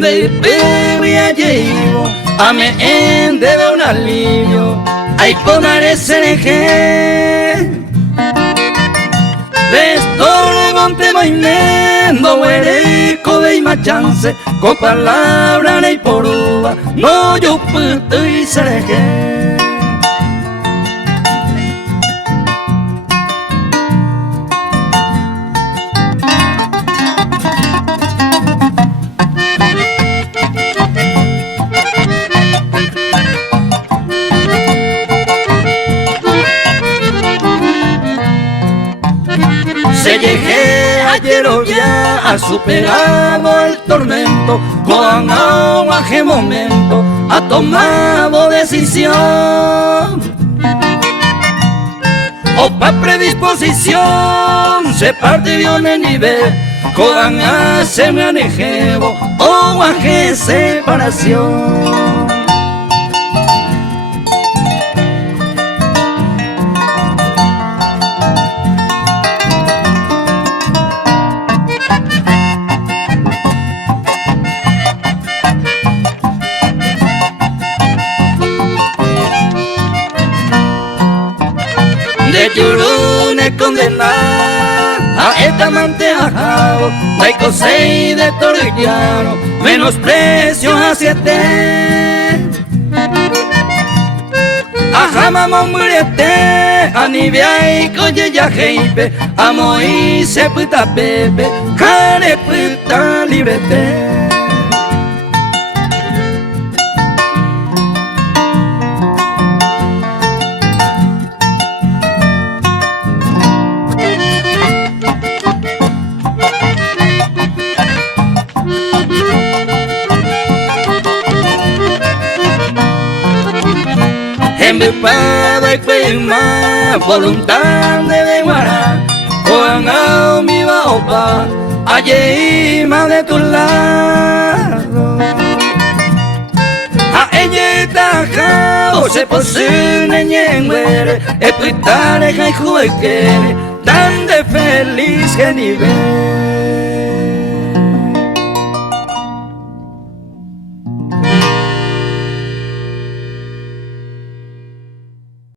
de bebia llevo, a me debe un alivio, ay ponare sereje. De estorbo te moinendo, huereco de ima chance, con palabra y por uva, no yo puto y sereje. Se llegué ayer ya ha superado el tormento, con aguaje momento ha tomado decisión. O pa' predisposición se partió en el nivel, con se me anejebo, o guaje separación. De Yurune condenar a esta amante ajado, de Cosey de Torrellano, menosprecio hacia te. Ajá mamá muriete, a Nivia y coye ya jeipe, a Moise puta pepe, care puta librete. En mi padre fue más voluntad de guardar, con mi baopa, allí más de tu lado. A ella tajao se posee en güere, es pitare y juegue, tan de feliz que nivel.